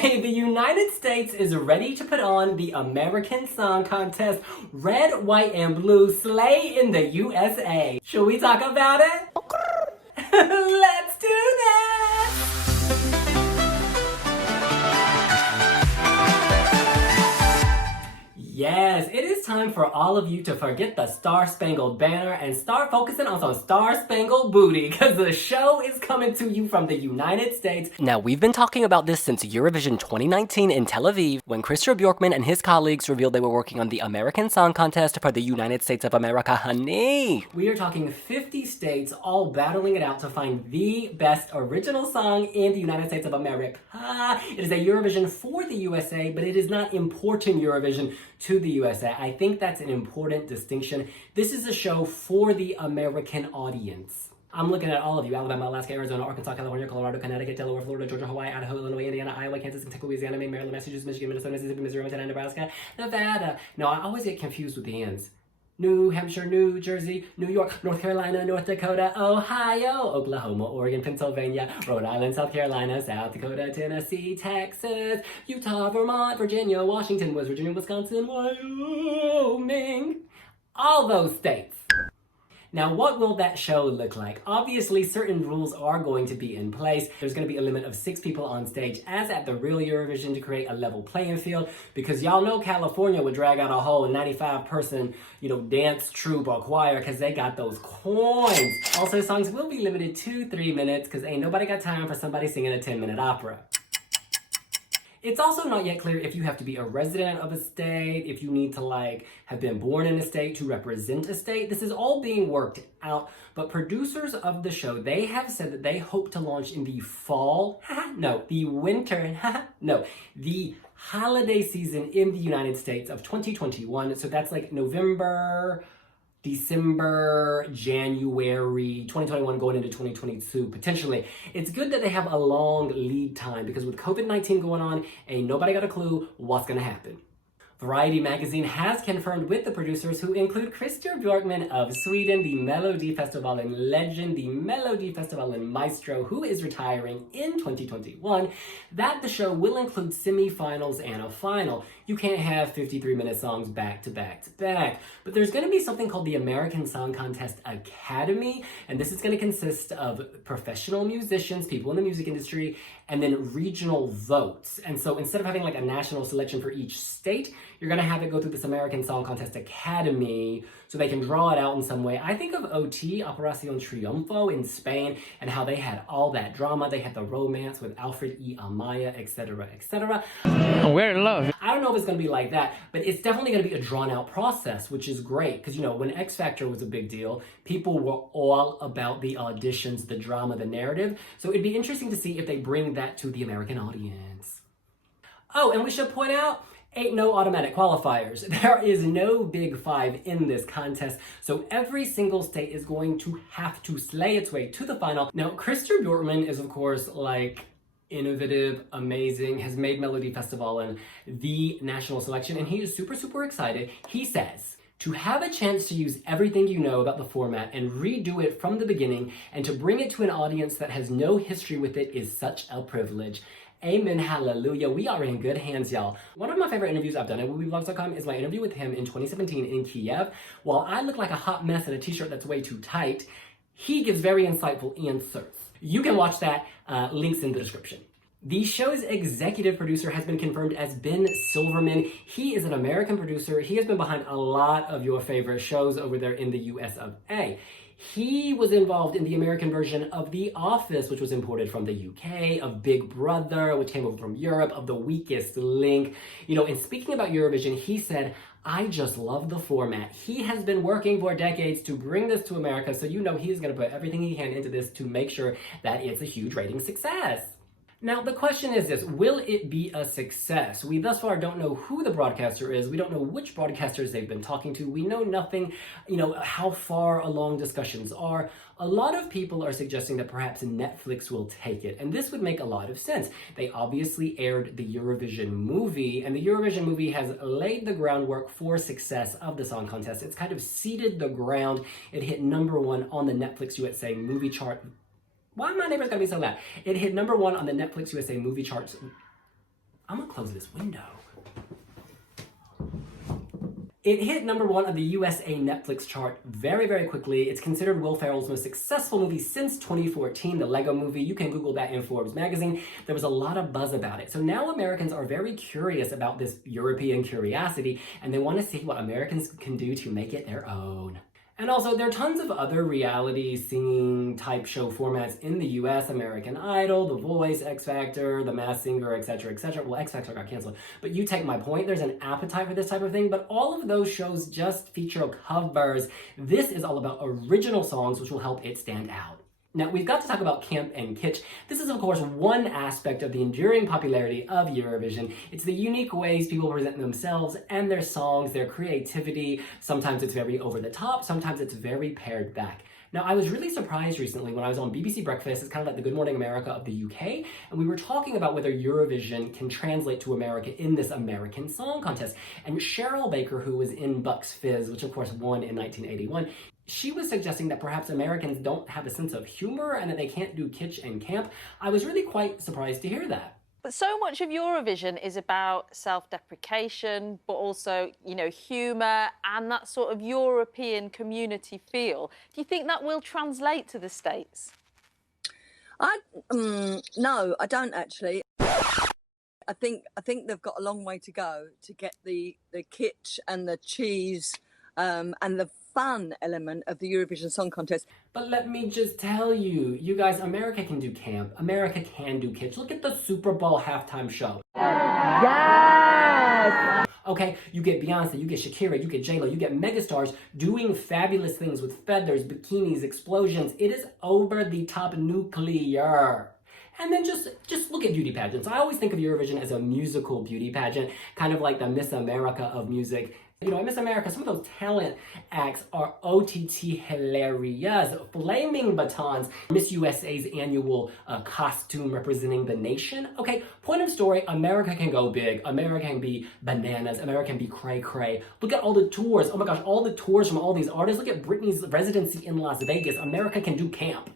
Okay, the United States is ready to put on the American Song Contest. Red, white, and blue slay in the USA. Should we talk about it? Let's do that! Yes, it is time for all of you to forget the Star-Spangled Banner and start focusing on some Star-Spangled Booty, because the show is coming to you from the United States. Now, we've been talking about this since Eurovision 2019 in Tel Aviv, when Christer Björkman and his colleagues revealed they were working on the American Song Contest for the United States of America, honey. We are talking 50 states all battling it out to find the best original song in the United States of America. It is a Eurovision for the USA, but it is not important Eurovision to the USA. I think that's an important distinction. This is a show for the American audience. I'm looking at all of you: Alabama, Alaska, Arizona, Arkansas, California, Colorado, Connecticut, Delaware, Florida, Georgia, Hawaii, Idaho, Illinois, Indiana, Iowa, Kansas, Kentucky, Louisiana, Maine, Maryland, Massachusetts, Michigan, Minnesota, Mississippi, Missouri, Montana, Nebraska, Nevada. No, I always get confused with the ends. New Hampshire, New Jersey, New York, North Carolina, North Dakota, Ohio, Oklahoma, Oregon, Pennsylvania, Rhode Island, South Carolina, South Dakota, Tennessee, Texas, Utah, Vermont, Virginia, Washington, West Virginia, Wisconsin, Wyoming. All those states. Now, what will that show look like? Obviously, certain rules are going to be in place. There's going to be a limit of 6 people on stage, as at the real Eurovision, to create a level playing field, because y'all know California would drag out a whole 95-person, dance troupe or choir, because they got those coins. Also, songs will be limited to 3 minutes, because ain't nobody got time for somebody singing a 10-minute opera. It's also not yet clear if you have to be a resident of a state, if you need to have been born in a state to represent a state. This is all being worked out, but producers of the show, they have said that they hope to launch in the fall, the winter, the holiday season in the United States of 2021. So that's November, December, January 2021 going into 2022, potentially. It's good that they have a long lead time, because with COVID-19 going on, ain't nobody got a clue what's gonna happen. Variety magazine has confirmed with the producers, who include Christer Björkman of Sweden, the Melodifestivalen legend, the Melodifestivalen maestro, who is retiring in 2021, that the show will include semi-finals and a final. You can't have 53-minute songs back to back to back. But there's going to be something called the American Song Contest Academy, and this is going to consist of professional musicians, people in the music industry, and then regional votes. And so instead of having a national selection for each state, you're going to have it go through this American Song Contest Academy so they can draw it out in some way. I think of OT, Operación Triunfo in Spain, and how they had all that drama. They had the romance with Alfred E. Amaya, etc., etc. We're in love. I don't know if it's going to be like that, but it's definitely going to be a drawn-out process, which is great. Because, when X Factor was a big deal, people were all about the auditions, the drama, the narrative. So it'd be interesting to see if they bring that to the American audience. Oh, and we should point out, ain't no automatic qualifiers. There is no big 5 in this contest, so every single state is going to have to slay its way to the final. Now, Christer Björkman is, of course, innovative, amazing, has made Melodifestivalen the national selection, and he is super, super excited. He says, to have a chance to use everything you know about the format and redo it from the beginning, and to bring it to an audience that has no history with it, is such a privilege. Amen, hallelujah. We are in good hands, y'all. One of my favorite interviews I've done at Wiwibloggs.com is my interview with him in 2017 in Kiev. While I look like a hot mess in a t-shirt that's way too tight, he gives very insightful answers. You can watch that, links in the description. The show's executive producer has been confirmed as Ben Silverman. He is an American producer. He has been behind a lot of your favorite shows over there in the US of A. He was involved in the American version of The Office, which was imported from the UK, of Big Brother, which came over from Europe, of The Weakest Link. And speaking about Eurovision, he said, I just love the format. He has been working for decades to bring this to America, so he's going to put everything he can into this to make sure that it's a huge rating success. Now, the question is this: will it be a success? We thus far don't know who the broadcaster is. We don't know which broadcasters they've been talking to. We know nothing, how far along discussions are. A lot of people are suggesting that perhaps Netflix will take it, and this would make a lot of sense. They obviously aired the Eurovision movie, and the Eurovision movie has laid the groundwork for success of the song contest. It's kind of seeded the ground. It hit #1 on the Netflix USA movie chart. Why my neighbor's gotta be so loud? It hit #1 on the Netflix USA movie charts I'm gonna close this window. It hit #1 of the USA Netflix chart very, very quickly. It's considered Will Ferrell's most successful movie since 2014, the Lego Movie. You can Google that in Forbes magazine. There was a lot of buzz about it. So now Americans are very curious about this European curiosity, and they want to see what Americans can do to make it their own. And also, there are tons of other reality singing type show formats in the US, American Idol, The Voice, X Factor, The Masked Singer, etc., etc. Well, X Factor got canceled, but you take my point. There's an appetite for this type of thing, but all of those shows just feature covers. This is all about original songs, which will help it stand out. Now, we've got to talk about camp and kitsch. This is, of course, one aspect of the enduring popularity of Eurovision. It's the unique ways people present themselves and their songs, their creativity. Sometimes it's very over the top, sometimes it's very pared back. Now, I was really surprised recently when I was on BBC Breakfast. It's kind of like the Good Morning America of the UK, and we were talking about whether Eurovision can translate to America in this American Song Contest. And Cheryl Baker, who was in Bucks Fizz, which of course won in 1981, she was suggesting that perhaps Americans don't have a sense of humor and that they can't do kitsch and camp. I was really quite surprised to hear that. But so much of Eurovision is about self-deprecation, but also, you know, humour and that sort of European community feel. Do you think that will translate to the States? No, I don't actually. I think they've got a long way to go to get the kitsch and the cheese and the fun element of the Eurovision Song Contest. But let me just tell you, you guys, America can do camp. America can do kitsch. Look at the Super Bowl halftime show. Yes! Okay, you get Beyonce, you get Shakira, you get J-Lo, you get megastars doing fabulous things with feathers, bikinis, explosions. It is over the top nuclear. And then just look at beauty pageants. I always think of Eurovision as a musical beauty pageant, kind of like the Miss America of music. You know, in Miss America, some of those talent acts are OTT hilarious. Flaming batons, Miss USA's annual costume representing the nation. Okay, point of story, America can go big. America can be bananas. America can be cray-cray. Look at all the tours. Oh my gosh, all the tours from all these artists. Look at Britney's residency in Las Vegas. America can do camp.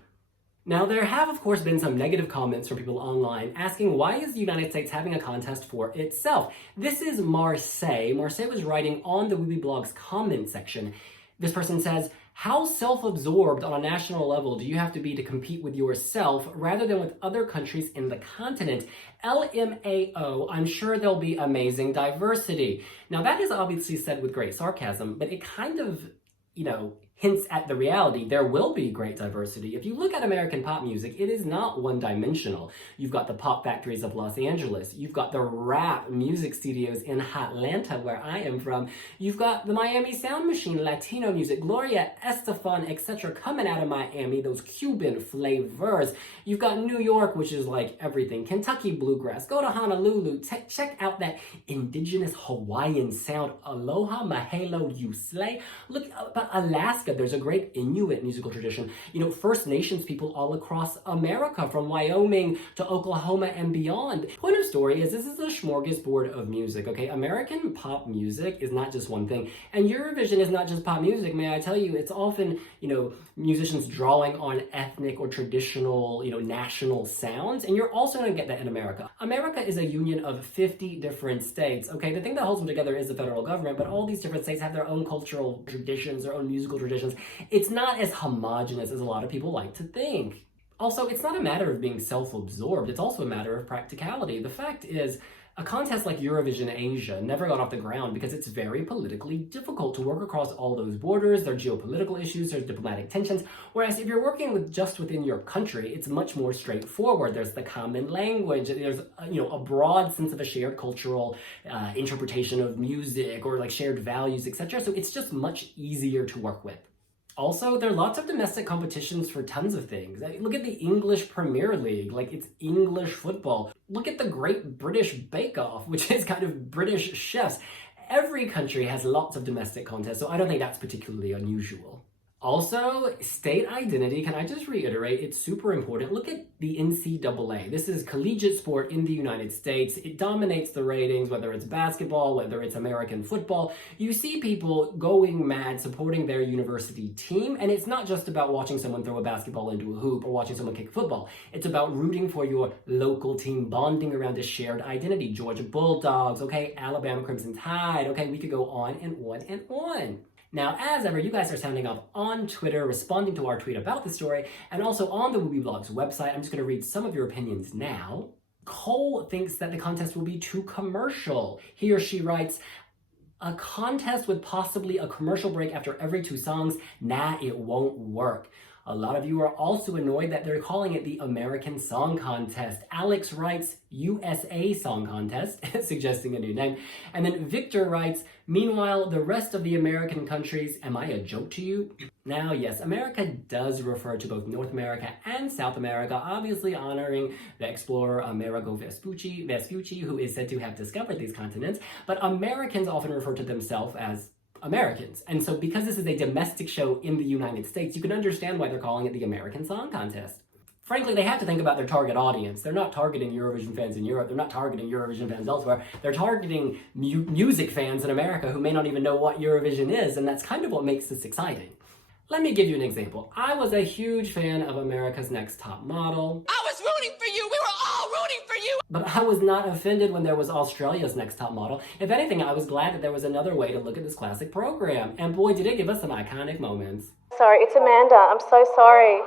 Now, there have, of course, been some negative comments from people online asking why is the United States having a contest for itself? This is Marseille. Marseille was writing on the Wiwibloggs comment section. This person says, how self-absorbed on a national level do you have to be to compete with yourself rather than with other countries in the continent? LMAO, I'm sure there'll be amazing diversity. Now, that is obviously said with great sarcasm, but it kind of, you know, hints at the reality. There will be great diversity. If you look at American pop music, it is not one-dimensional. You've got the pop factories of Los Angeles. You've got the rap music studios in Atlanta, where I am from. You've got the Miami Sound Machine, Latino music, Gloria Estefan, etc. coming out of Miami, those Cuban flavors. You've got New York, which is like everything. Kentucky bluegrass. Go to Honolulu. Check out that indigenous Hawaiian sound. Aloha, mahalo, you slay. Look about Alaska. There's a great Inuit musical tradition. You know, First Nations people all across America, from Wyoming to Oklahoma and beyond. Point of story is this is a smorgasbord of music, okay? American pop music is not just one thing. And Eurovision is not just pop music, may I tell you. It's often, you know, musicians drawing on ethnic or traditional, you know, national sounds. And you're also going to get that in America. America is a union of 50 different states, okay? The thing that holds them together is the federal government, but all these different states have their own cultural traditions, their own musical traditions. It's not as homogenous as a lot of people like to think. Also, it's not a matter of being self-absorbed, it's also a matter of practicality. The fact is, a contest like Eurovision Asia never got off the ground because it's very politically difficult to work across all those borders. There are geopolitical issues, there's diplomatic tensions, whereas if you're working with just within your country, it's much more straightforward. There's the common language, there's a broad sense of a shared cultural interpretation of music or like shared values, etc. So it's just much easier to work with. Also, there are lots of domestic competitions for tons of things. Look at the English Premier League, like it's English football. Look at the Great British Bake Off, which is kind of British chefs. Every country has lots of domestic contests, so I don't think that's particularly unusual. Also, state identity, can I just reiterate, it's super important. Look at the NCAA. This is collegiate sport in the United States. It dominates the ratings, whether it's basketball, whether it's American football. You see people going mad supporting their university team, and it's not just about watching someone throw a basketball into a hoop or watching someone kick football. It's about rooting for your local team, bonding around a shared identity. Georgia Bulldogs, okay, Alabama Crimson Tide, okay, we could go on and on and on. Now, as ever, you guys are sounding off on Twitter, responding to our tweet about the story, and also on the Wiwibloggs website. I'm just going to read some of your opinions now. Cole thinks that the contest will be too commercial. He or she writes, a contest with possibly a commercial break after every 2 songs? Nah, it won't work. A lot of you are also annoyed that they're calling it the American Song Contest. Alex writes USA Song Contest, suggesting a new name. And then Victor writes, meanwhile, the rest of the American countries, am I a joke to you? Now, yes, America does refer to both North America and South America, obviously honoring the explorer Amerigo Vespucci, who is said to have discovered these continents. But Americans often refer to themselves as Americans. And so because this is a domestic show in the United States, you can understand why they're calling it the American Song Contest. Frankly, they have to think about their target audience. They're not targeting Eurovision fans in Europe. They're not targeting Eurovision fans elsewhere. They're targeting music fans in America who may not even know what Eurovision is, and that's kind of what makes this exciting. Let me give you an example. I was a huge fan of America's Next Top Model. I was rooting for you. We were all rooting for you. But I was not offended when there was Australia's Next Top Model. If anything, I was glad that there was another way to look at this classic program. And boy, did it give us some iconic moments. Sorry, it's Amanda. I'm so sorry.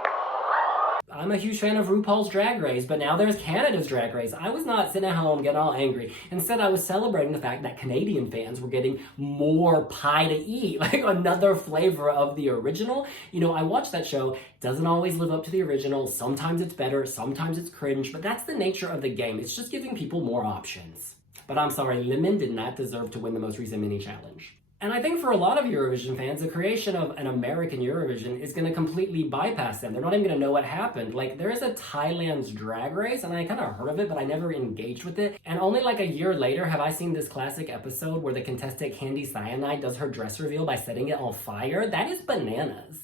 I'm a huge fan of RuPaul's Drag Race, but now there's Canada's Drag Race. I was not sitting at home getting all angry. Instead, I was celebrating the fact that Canadian fans were getting more pie to eat, like another flavor of the original. You know, I watched that show. It doesn't always live up to the original. Sometimes it's better, sometimes it's cringe, but that's the nature of the game. It's just giving people more options. But I'm sorry, Lemon did not deserve to win the most recent mini challenge. And I think for a lot of Eurovision fans, the creation of an American Eurovision is going to completely bypass them. They're not even going to know what happened. Like, there is a Thailand's Drag Race, and I kind of heard of it, but I never engaged with it. And only like a year later have I seen this classic episode where the contestant Candy Cyanide does her dress reveal by setting it on fire. That is bananas.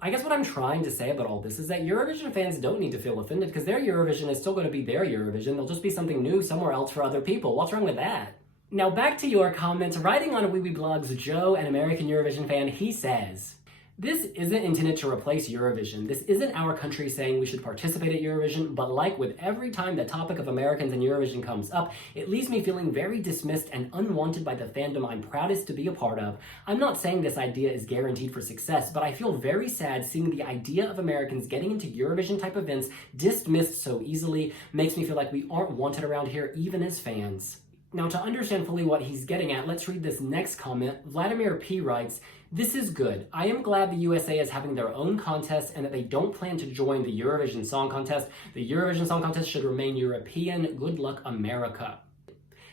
I guess what I'm trying to say about all this is that Eurovision fans don't need to feel offended because their Eurovision is still going to be their Eurovision. They'll just be something new somewhere else for other people. What's wrong with that? Now back to your comments. Writing on Wiwibloggs, Joe, an American Eurovision fan, he says, this isn't intended to replace Eurovision. This isn't our country saying we should participate at Eurovision, but like with every time the topic of Americans and Eurovision comes up, it leaves me feeling very dismissed and unwanted by the fandom I'm proudest to be a part of. I'm not saying this idea is guaranteed for success, but I feel very sad seeing the idea of Americans getting into Eurovision type events dismissed so easily. Makes me feel like we aren't wanted around here even as fans. Now, to understand fully what he's getting at, let's read this next comment. Vladimir P. writes, this is good. I am glad the USA is having their own contest and that they don't plan to join the Eurovision Song Contest. The Eurovision Song Contest should remain European. Good luck, America.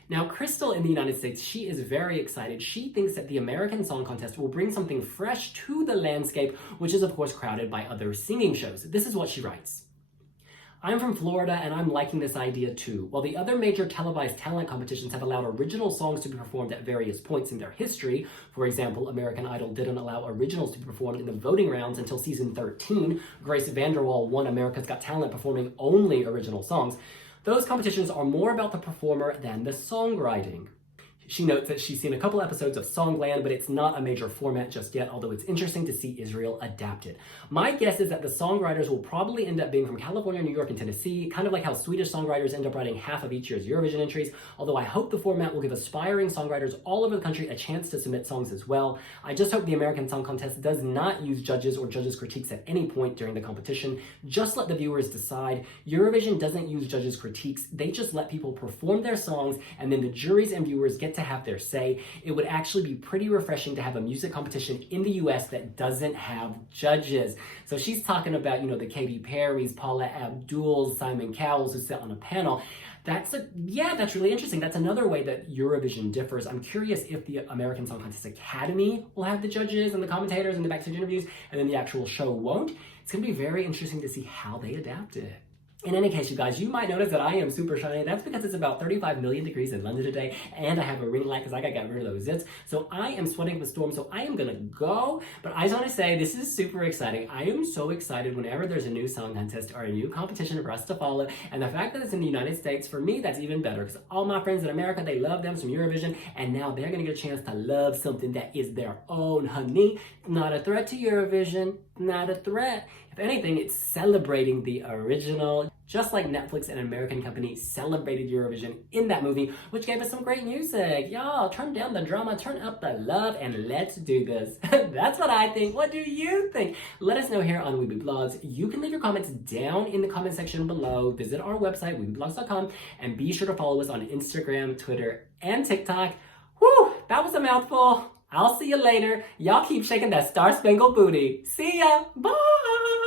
Now, Crystal in the United States, she is very excited. She thinks that the American Song Contest will bring something fresh to the landscape, which is, of course, crowded by other singing shows. This is what she writes. I'm from Florida and I'm liking this idea too. While the other major televised talent competitions have allowed original songs to be performed at various points in their history, for example, American Idol didn't allow originals to be performed in the voting rounds until season 13, Grace VanderWaal won America's Got Talent performing only original songs, those competitions are more about the performer than the songwriting. She notes that she's seen a couple episodes of Songland, but it's not a major format just yet, although it's interesting to see Israel adapted. My guess is that the songwriters will probably end up being from California, New York, and Tennessee, kind of like how Swedish songwriters end up writing half of each year's Eurovision entries, although I hope the format will give aspiring songwriters all over the country a chance to submit songs as well. I just hope the American Song Contest does not use judges or judges' critiques at any point during the competition. Just let the viewers decide. Eurovision doesn't use judges' critiques. They just let people perform their songs, and then the juries and viewers get to have their say. It would actually be pretty refreshing to have a music competition in the US that doesn't have judges. So she's talking about, the Katy Perry's, Paula Abdul's, Simon Cowell's who sit on a panel. That's really interesting. That's another way that Eurovision differs. I'm curious if the American Song Contest Academy will have the judges and the commentators and the backstage interviews, and then the actual show won't. It's going to be very interesting to see how they adapt it. In any case, you guys, you might notice that I am super shiny. That's because it's about 35 million degrees in London today, and I have a ring light because I got to get rid of those zits. So I am sweating up a storm, so I am gonna go. But I just want to say, this is super exciting. I am so excited whenever there's a new song contest or a new competition for us to follow. And the fact that it's in the United States, for me, that's even better because all my friends in America, they love them from Eurovision, and now they're gonna get a chance to love something that is their own, honey. Not a threat to Eurovision, not a threat. If anything, it's celebrating the original, just like Netflix, an American company, celebrated Eurovision in that movie, which gave us some great music. Y'all, turn down the drama, turn up the love, and let's do this. That's what I think. What do you think? Let us know here on Wiwibloggs. You can leave your comments down in the comment section below. Visit our website, wiwibloggs.com, and be sure to follow us on Instagram, Twitter, and TikTok. Whew, that was a mouthful. I'll see you later. Y'all keep shaking that star-spangled booty. See ya. Bye.